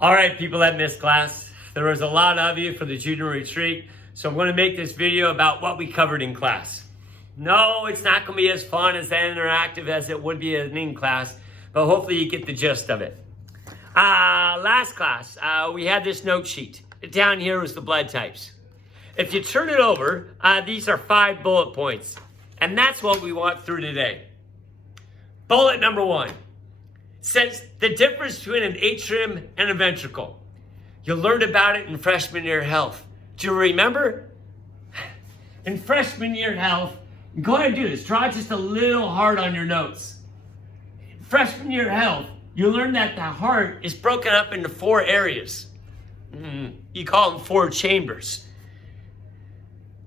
All right, people that missed class, there was a lot of you for the junior retreat, so I'm going to make this video about what we covered in class. No, it's not going to be as fun as interactive as it would be in class, but hopefully you get the gist of it. Last class, we had this note sheet. Down here was the blood types. If you turn it over, these are 5 bullet points, and that's what we want through today. Bullet number 1 says the difference between an atrium and a ventricle. You learned about it in freshman year health. Do you remember? In freshman year health, go ahead and do this. Draw just a little heart on your notes. In freshman year health, you learned that the heart is broken up into 4 areas. You call them 4 chambers.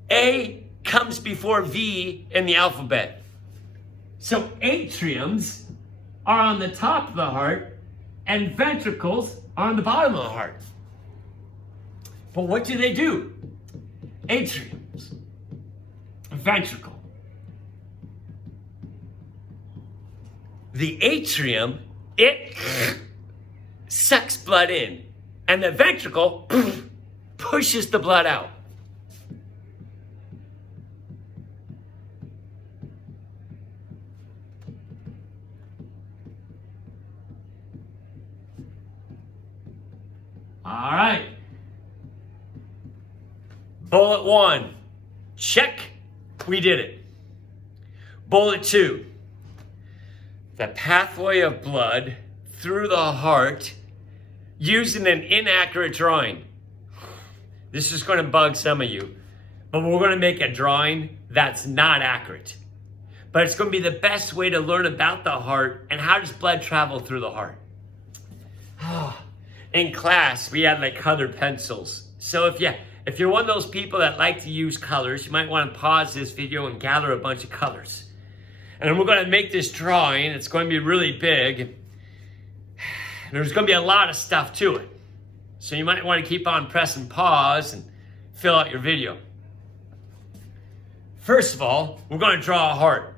A comes before V in the alphabet. So atriums are on the top of the heart and ventricles are on the bottom of the heart. But what do? Atriums, ventricle. The atrium, it sucks blood in, and the ventricle pushes the blood out. All right. Bullet 1, check, we did it. Bullet 2, the pathway of blood through the heart using an inaccurate drawing. This is going to bug some of you, but we're going to make a drawing that's not accurate. But it's going to be the best way to learn about the heart and how does blood travel through the heart. In class, we had like colored pencils. So if you're one of those people that like to use colors, you might want to pause this video and gather a bunch of colors. And then we're going to make this drawing. It's going to be really big. And there's going to be a lot of stuff to it. So you might want to keep on pressing pause and fill out your video. First of all, we're going to draw a heart.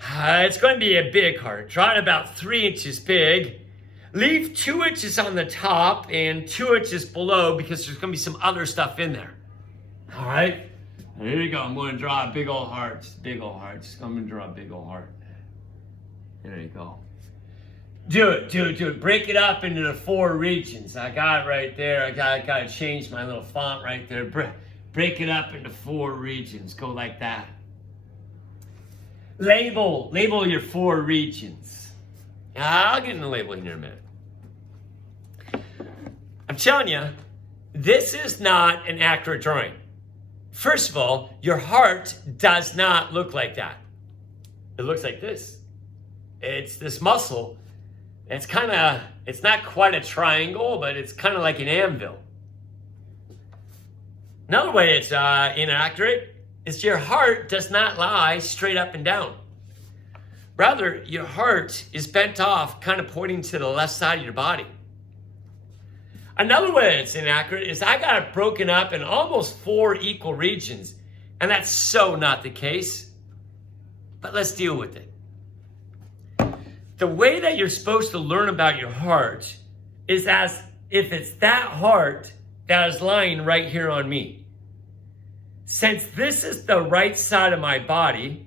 It's going to be a big heart. Draw it about 3 inches big. Leave 2 inches on the top and 2 inches below because there's going to be some other stuff in there. All right? Here you go. I'm going to draw a big old heart. Big old heart. I'm going to draw a big old heart. There you go. Do it. Break it up into the 4 regions. I got it right there. I got to change my little font right there. Break it up into 4 regions. Go like that. Label your 4 regions. I'll get in the labeling in a minute. I'm telling you, this is not an accurate drawing. First of all, your heart does not look like that. It looks like this. It's this muscle. It's not quite a triangle, but it's kind of like an anvil. Another way it's inaccurate is your heart does not lie straight up and down. Rather, your heart is bent off, kind of pointing to the left side of your body. Another way it's inaccurate is I got it broken up in almost 4 equal regions, and that's so not the case. But let's deal with it. The way that you're supposed to learn about your heart is as if it's that heart that is lying right here on me. Since this is the right side of my body,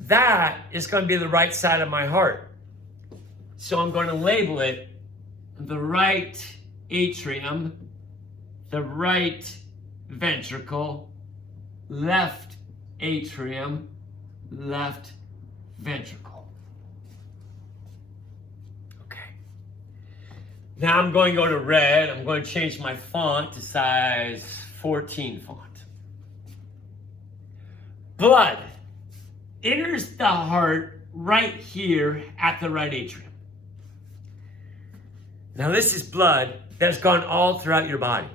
that is going to be the right side of my heart. So I'm going to label it the right atrium, the right ventricle, left atrium, left ventricle. Okay. Now I'm going to go to red. I'm going to change my font to size 14 font. Blood enters the heart right here at the right atrium. Now this is blood that's gone all throughout your body.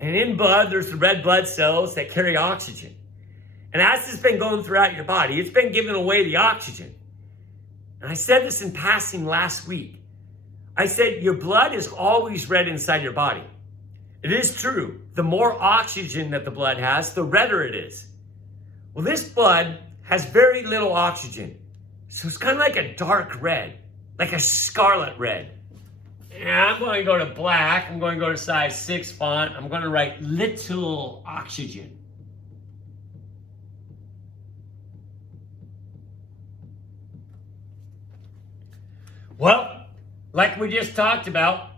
And in blood, there's the red blood cells that carry oxygen. And as it's been going throughout your body, it's been giving away the oxygen. And I said this in passing last week. I said your blood is always red inside your body. It is true. The more oxygen that the blood has, the redder it is. Well, this blood has very little oxygen. So it's kind of like a dark red, like a scarlet red. And I'm going to go to black. I'm going to go to size 6 font. I'm going to write little oxygen. Well, like we just talked about,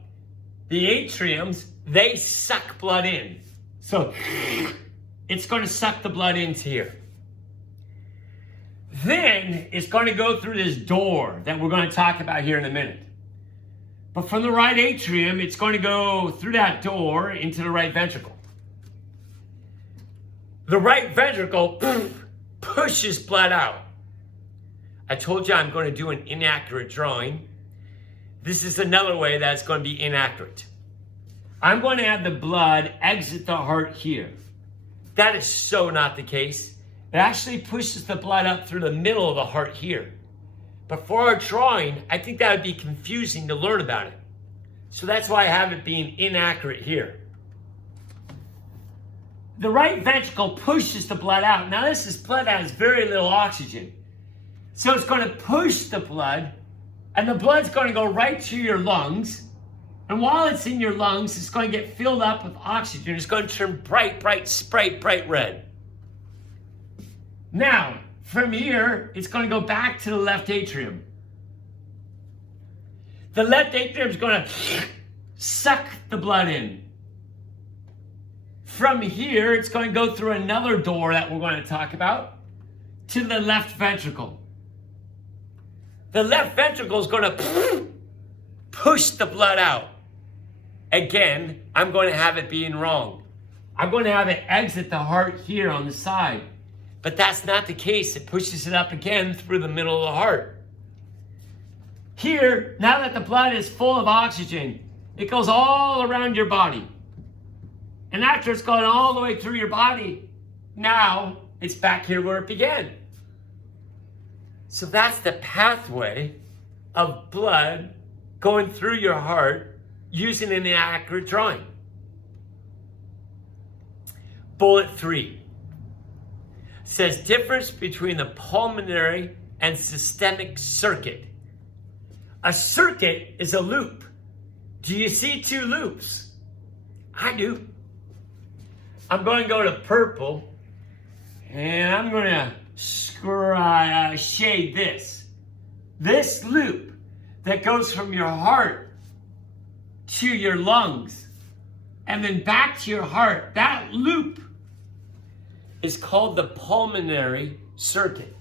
the atriums, they suck blood in. So it's going to suck the blood into here. Then it's going to go through this door that we're going to talk about here in a minute. But from the right atrium, it's going to go through that door into the right ventricle. The right ventricle pushes blood out. I told you I'm going to do an inaccurate drawing. This is another way that's going to be inaccurate. I'm going to have the blood exit the heart here. That is so not the case. It actually pushes the blood up through the middle of the heart here. But for our drawing, I think that would be confusing to learn about it. So that's why I have it being inaccurate here. The right ventricle pushes the blood out. Now this is blood that has very little oxygen. So it's going to push the blood, and the blood's going to go right to your lungs. And while it's in your lungs, it's going to get filled up with oxygen. It's going to turn bright red. Now, from here, it's going to go back to the left atrium. The left atrium is going to suck the blood in. From here, it's going to go through another door that we're going to talk about to the left ventricle. The left ventricle is going to push the blood out. Again, I'm going to have it being wrong. I'm going to have it exit the heart here on the side. But that's not the case. It pushes it up again through the middle of the heart. Here, now that the blood is full of oxygen, it goes all around your body. And after it's gone all the way through your body, now it's back here where it began. So that's the pathway of blood going through your heart using an inaccurate drawing. Bullet 3 says difference between the pulmonary and systemic circuit. A circuit is a loop. Do you see 2 loops? I do. I'm going to go to purple, and I'm going to shade this. This loop that goes from your heart to your lungs and then back to your heart, that loop is called the pulmonary circuit.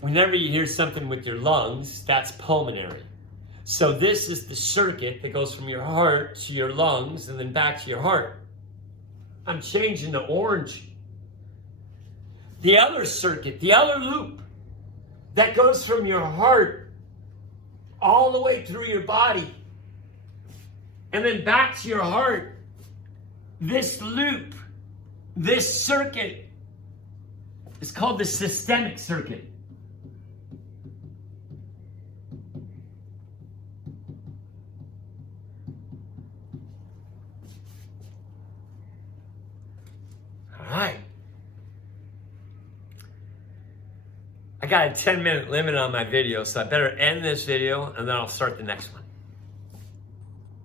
Whenever you hear something with your lungs, that's pulmonary. So this is the circuit that goes from your heart to your lungs and then back to your heart. I'm changing to orange. The other circuit, the other loop that goes from your heart all the way through your body and then back to your heart, this loop, this circuit is called the systemic circuit. All right. I got a 10-minute limit on my video, so I better end this video and then I'll start the next one.